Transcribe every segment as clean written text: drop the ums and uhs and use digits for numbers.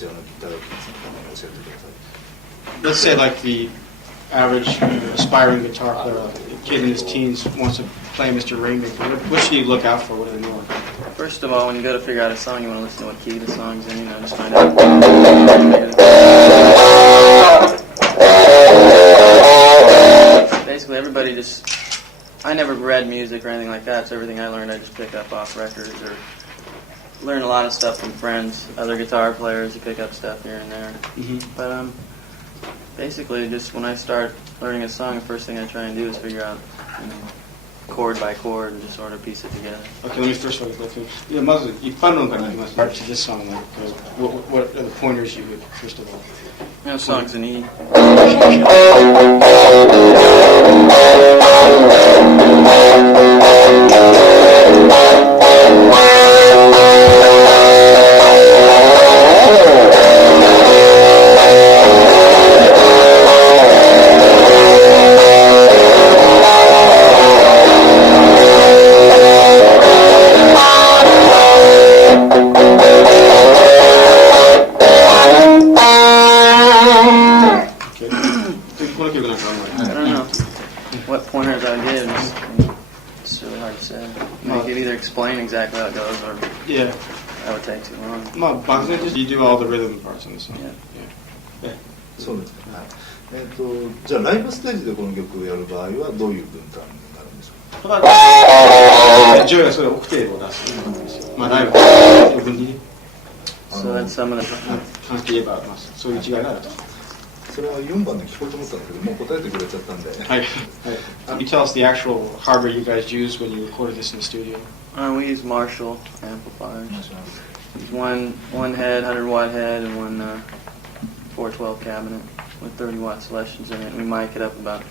ちらのギターを教えてください。Let's say like the average aspiring guitar player, a kid in his teens wants to play Mr. Rainmaker. What should he look out for? What do they know? First of all, when you go to figure out a song, you want to listen to what key the song's in, just find out. Basically, everybody I never read music or anything like that, so everything I learned I just pick up off records or learn a lot of stuff from friends, other guitar players. You pick up stuff here and there. But basically, just when I start learning a song, the first thing I try and do is figure out, chord by chord and just sort of piece it together. Okay, let me first of all, yeah, まず一般論からいきます。To this song, like, what are the pointers you would first of all? Songs in E. What pointers I give, it's really hard to say. You could either explain exactly how it goes, or that would take too long. You do all the rhythm parts in the song. Yeah. そうですね。じゃあライブステージでこの曲をやる場合はどういう分担になるんでしょうか。ジョイはそれオクテーブを出すんですよ。まあライブ分離。So that's some of the. 関係言えばそういう違いがあると。それは4番で聞こうと思ったんだけど、もう答えてくれちゃったんで。はい。Can you tell us the actual hardware you guys used when you recorded this in the studio? We use Marshall amplifiers. One head, 100-watt head, and one 412 cabinet with 30-watt selections in it. We mic it up about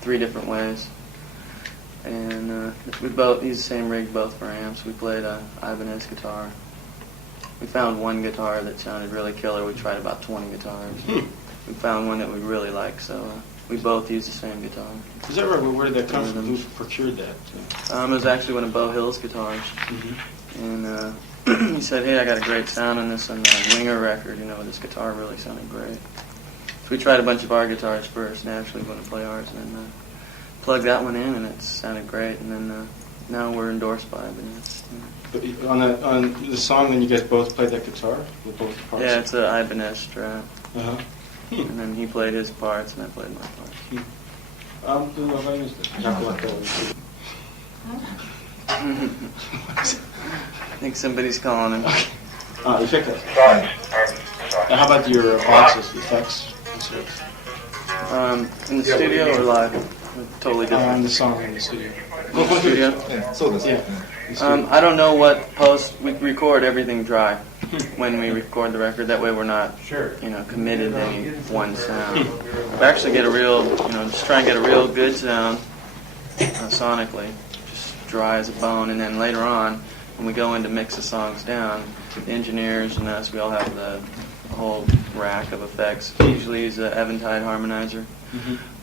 3 different ways. And we both use the same rig both for amps. We played a Ibanez guitar. We found one guitar that sounded really killer. We tried about 20 guitars. We found one that we really liked, so we both used the same guitar. Is that right? Where did that come from? Who procured that? It was actually one of Bo Hill's guitars. And he said, hey, I got a great sound on this on the Winger record. This guitar really sounded great. So we tried a bunch of our guitars first, naturally going to play ours, and then plugged that one in, and it sounded great. And then now we're endorsed by Ibanez. But on the song, then you guys both played that guitar with both parts? Yeah, it's an Ibanez Strat. Uh-huh. And then he played his parts, and I played my parts. I think somebody's calling him. Effects. How about your boxes, effects? In the studio or live? Totally different. The song in the studio. Studio? I don't know what post. We record everything dry when we record the record. That way we're not, committed to any one sound. We actually get a real, just try and get a real good sound sonically, just dry as a bone. And then later on, when we go in to mix the songs down, the engineers and us, we all have the whole rack of effects. We usually use an Eventide harmonizer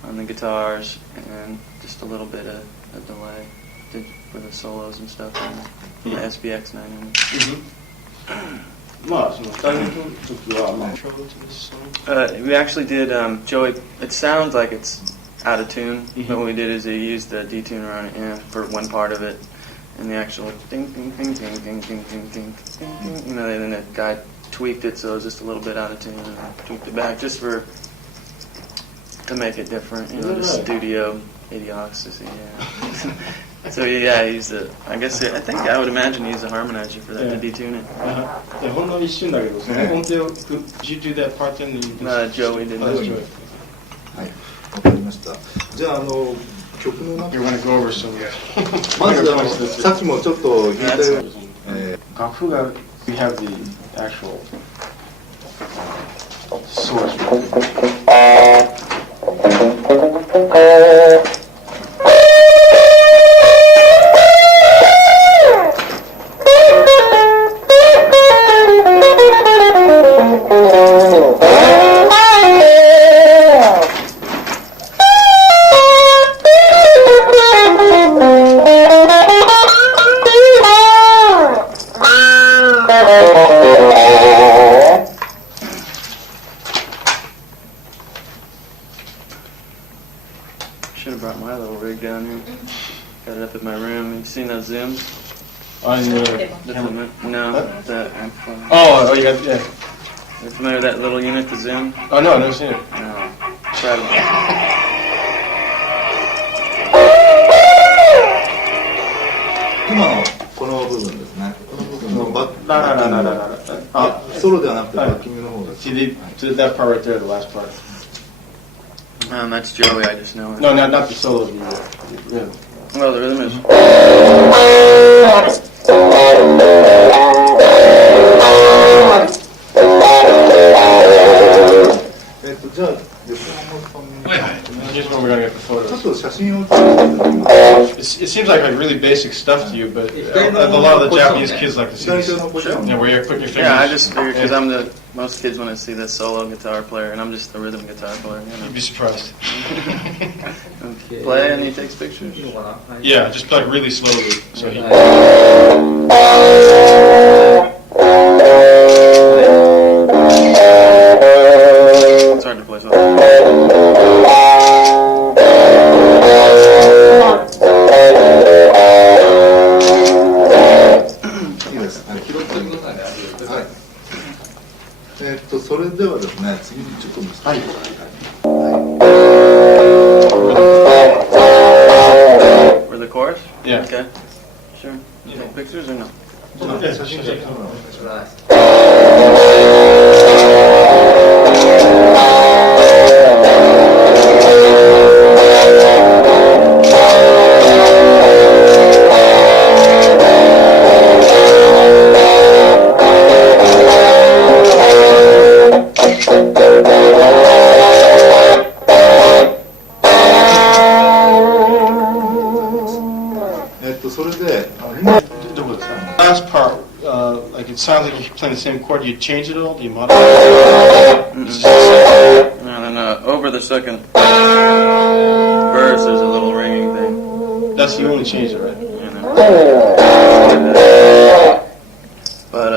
on the guitars and just a little bit of a delay for the solos and stuff on the SBX 900. We actually did, Joey, it sounds like it's out of tune, but what we did is we used the detuner on it for one part of it, and the actual ding, ding, ding, ding, ding, ding, ding, ding, ding, then that guy tweaked it so it was just a little bit out of tune, and I tweaked it back just to make it different, the studio idiocracy, So he used it. I would imagine he used a harmonizer for that to detune it. Did you do that part then? Joey did that. わかりました。じゃあ曲の中 You're going to go over some. まずさっきもちょっと弾いたように楽譜が we have the actual source. should have brought my little rig down here. Got it up in my room. You seen those zooms? On the camera? No, that amplifier. Oh, you got, yeah. You familiar with that little unit, the zoom? Oh, no, I've never seen it. No. Incredible. 今のこの部分ですね。この部分のバック。ソロではなくてバッキングの方です。See, that part right there, the last part. That's Joey, I just know it. No, not the solo, the rhythm. Well, the rhythm is... じゃあ、横浜さんに。はいはい。Here's where we're gonna get the ちょ photos. っと写真を。It seems like really basic stuff to you, but a lot of the Japanese kids like to see this. Yeah, where you're putting your fingers. Yeah, I just figured, because I'm the... Most kids want to see this solo guitar player, and I'm just a rhythm guitar player. You know? You'd be surprised. Play and he takes pictures? Yeah, just like really slowly. So he... It's hard to play so. それではですね、次にちょっと見せてください。For the chorus? Yeah. Okay. Sure. You take pictures or no? 写真撮ってもらおう。それで、The last part, like it sounds like you're playing the same chord. Do you change it at all? Do you modify it? No. Over the second verse, there's a little ringing thing. That's the only change, right? You know. But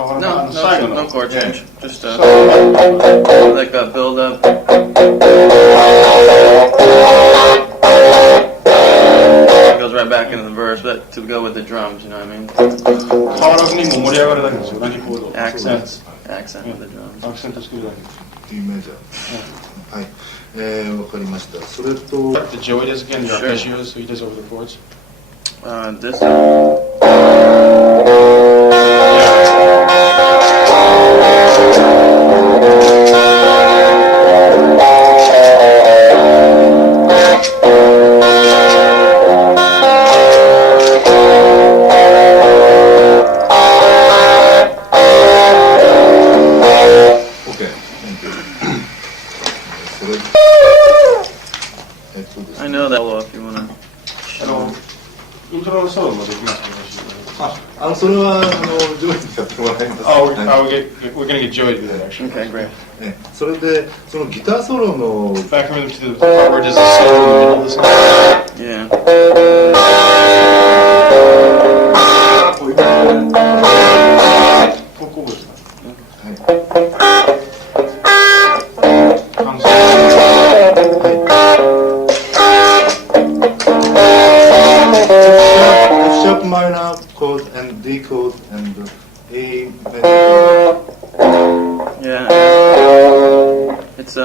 no chord change. Just like a build up. Goes right back into the verse, but to go with the drums, you know what I mean? Accents with the drums. Accent is good. いいメジャー。はい。わかりました。それと。The Joey does again, the arpeggios, so he does over the chords. This. I know that well if you want to. イントロのソロもできますけど、それはジョイにやってもらいます。we're gonna get Joey to do that actually. Okay, great. それでそのギターソロの Back rhythm to the part where it does the solo in the middle of the song. Yeah. F sharp minor chord and D chord and A major. Yeah. It's合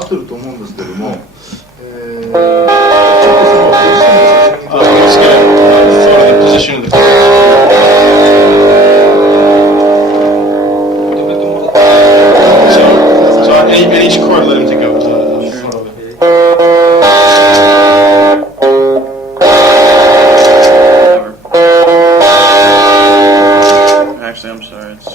ってると思うんですけども、Let's get the position of the chord. So at each chord, let him take out the photo of it. Actually, I'm sorry. It's.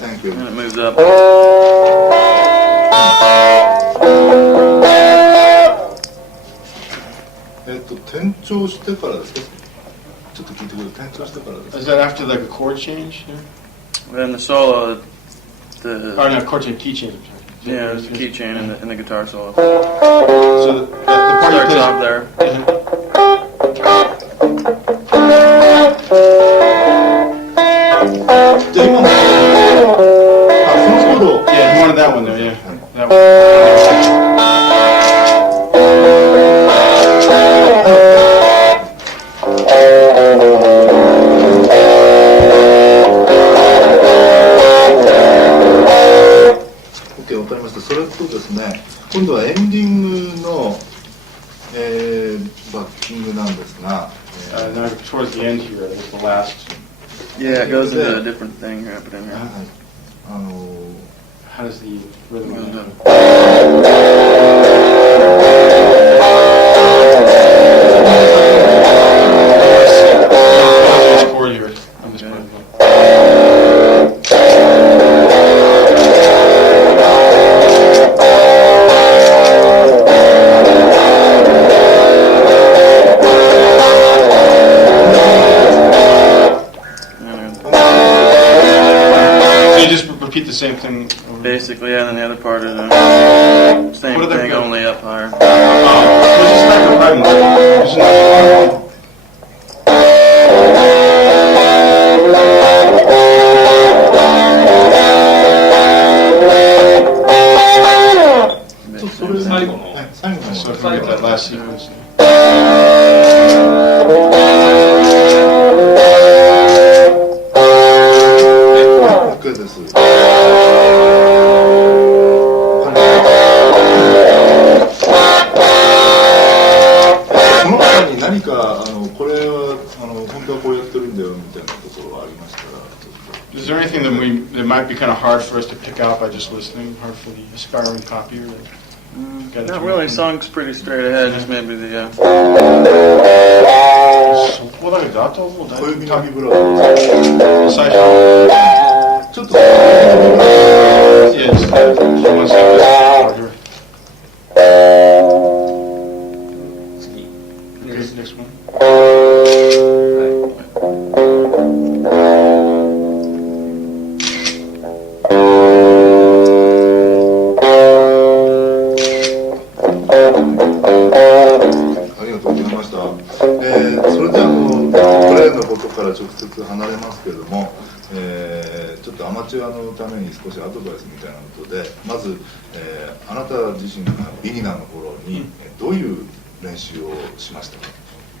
Thank you. And it moves up. 転調してからですか。ちちょっと聞いてください。転調してからです。 Is that after like a chord change? Then the solo, Oh, no, chord change, key change. I'm sorry. yeah, there's a key chain in the guitar solo. So the part you Starts play. off there. Uh-huh. じゃあ今のそのソロ Yeah, you wanted that one there, yeah. That one. OK わかりました。それとですね、今度はエンディングの、バッキングなんですが、now towards the end here, it's the last. Yeah, it goes into a different thing here, put in here. How does the rhythm go down? This chord here on this part. So you just repeat the same thing over. Basically, yeah, and then the other part is the same What are they thing, good? only up higher. This is like a rhyme. This is not a rhyme. So forget that last sequence. OK です。その他に何かこれは本当はこうやってるんだよみたいなところはありましたら、ちょっと Is there anything that might be kind of hard for us to pick out by just listening? Hard for the aspiring copier? Not really, song's pretty straight ahead, just maybe the, そこだけだともう小指のビブラート最初ちょっと Yes. One second. Here's the next one.のことから直接離れますけれども、ちょっとアマチュアのために少しアドバイスみたいなことで、まず、あなた自身がビギナーの頃にどういう練習をしましたか？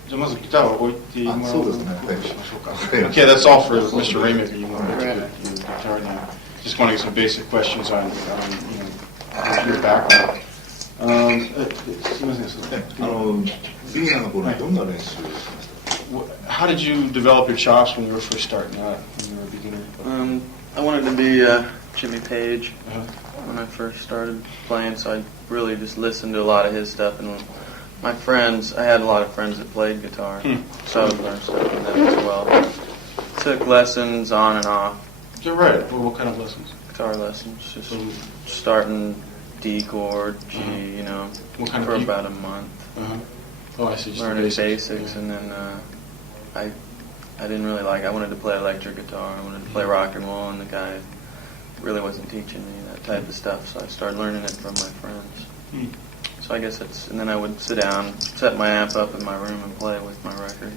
じゃあまずギターを置いてもらうそうですね。ことにしましょうか。Okay, that's all for Mr. Ray. Maybe you want to get your guitar now. Just want to get some basic questions on your background. すみません。ビギナーの頃にどんな練習をしました？ How did you develop your chops when you were first starting out, when you were a beginner? I wanted to be Jimmy Page when I first started playing, so I really just listened to a lot of his stuff. And my friends, I had a lot of friends that played guitar, so I would learn stuff from them as well. Took lessons on and off. Is that right? Well, what kind of lessons? Guitar lessons, just starting D chord, G, you know, what kind for of about a month. Oh, I see. Just Learning the basics, and then I didn't really like. I wanted to play electric guitar. I wanted to play rock and roll, and the guy really wasn't teaching me that type of stuff. So I started learning it from my friends. So I guess it's. And then I would sit down, set my amp up in my room, and play with my record.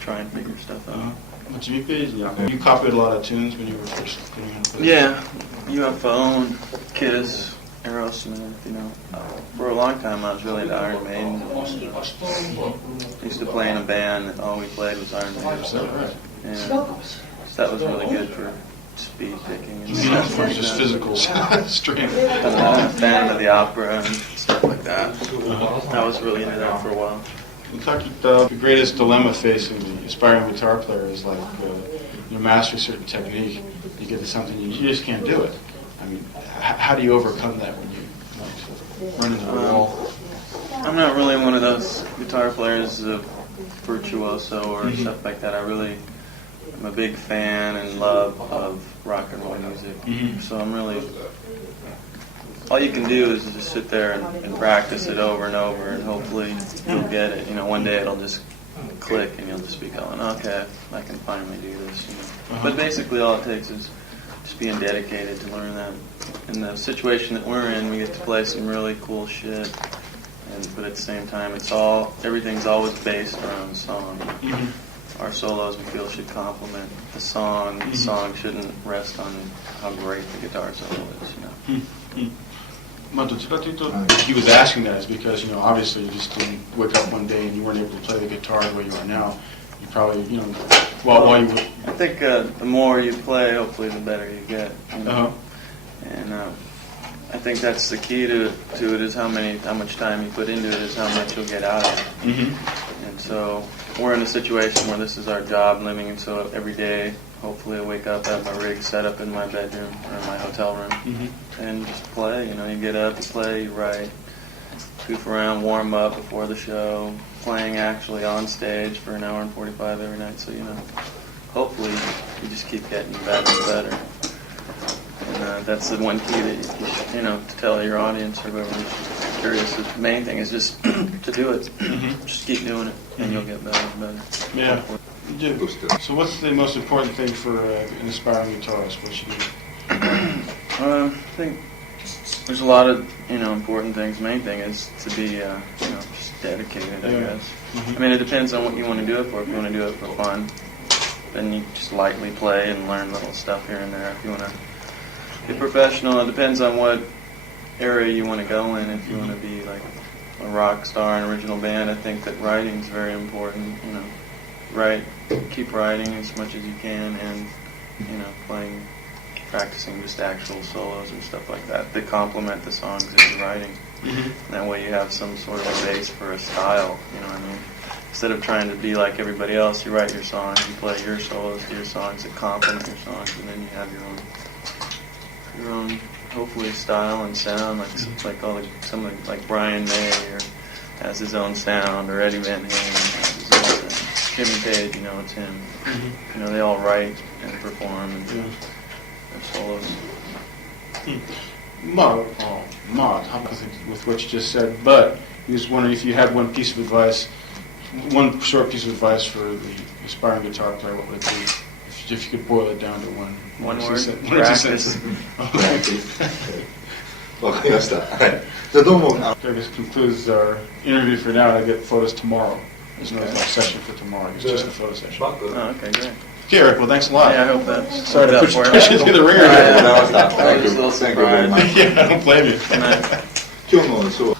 Try and figure stuff out. Jimmy Page, you copied a lot of tunes when you were first learning how to play. Yeah, UFO, and Kiss, Aerosmith. You know, for a long time I was really into Iron Maiden. Used to play in a band that all we played was Iron Maiden. So, right. Yeah, so that was really good for speed picking and stuff Or like just that. physical strength. Fan of the opera and stuff like that. I was really into that for a while. Kentucky, the greatest dilemma facing the aspiring guitar player is like you master a certain technique, you get to something you just can't do it. I mean, how do you overcome that when you run into the wall? I'm not really one of those guitar players, virtuoso or stuff like that. I'm a big fan and love of rock and roll music. So I'm really, all you can do is just sit there and practice it over and over, and hopefully you'll get it. You know, one day it'll just click, and you'll just be going, okay, I can finally do this. You know? But basically, all it takes is just being dedicated to learn that. In the situation that we're in, we get to play some really cool shit, but at the same time, everything's always based around the song. Our solos, we feel, should complement the song. The song shouldn't rest on how great the guitar solo is. You know. まあどっちかというと he was asking that is because, you know, obviously you just didn't wake up one day and you weren't able to play the guitar the way you are now. You probably, you know, while you were... I think the more you play, hopefully the better you get. You know? And I think that's the key to it is how much time you put into it is how much you'll get out of it. And so we're in a situation where this is our job living, and so every day, hopefully I wake up, have my rig set up in my bedroom or in my hotel room, and just play. You know, you get up, you play, you write, goof around, warm up before the show, playing actually on stage for an hour and 45 every night. So, you know, hopefully you just keep getting better and better. And that's the one key that you know, to tell your audience or whoever's curious. The main thing is just to do it. Just keep doing it, and you'll get better and better. Yeah. So what's the most important thing for an aspiring guitarist? What should you do? I think there's a lot of, you know, important things. Main thing is to be, you know, just dedicated, I guess. I mean, it depends on what you want to do it for. If you want to do it for fun, then you just lightly play and learn little stuff here and there. If you want to be professional, it depends on what area you want to go in. If you want to be like a rock star, an original band, I think that writing's very important. You know, keep writing as much as you can, and you know, practicing just actual solos and stuff like that that complement the songs that you're writing. That way you have some sort of a base for a style. You know what I mean? Instead of trying to be like everybody else, you write your songs, you play your solos to your songs that complement your songs, and then you have your own hopefully style and sound, like Brian May has his own sound, or Eddie Van Halen has his own sound. Jimmy Page, you know, it's him. You know, they all write and perform and do their solos. Not with what you just said, but he was wondering if you had one piece of advice, one short piece of advice for the aspiring guitar player, what would it be? If you could boil it down to one word. Practice. This concludes our interview for now. I get photos tomorrow. There's no session for tomorrow. It's just a photo session. Oh, okay, great. Okay, Eric, well, thanks a lot. Yeah, I hope that's... Sorry to push you through the ringer. Thank you very much. Yeah, I don't blame you. 今日のショーは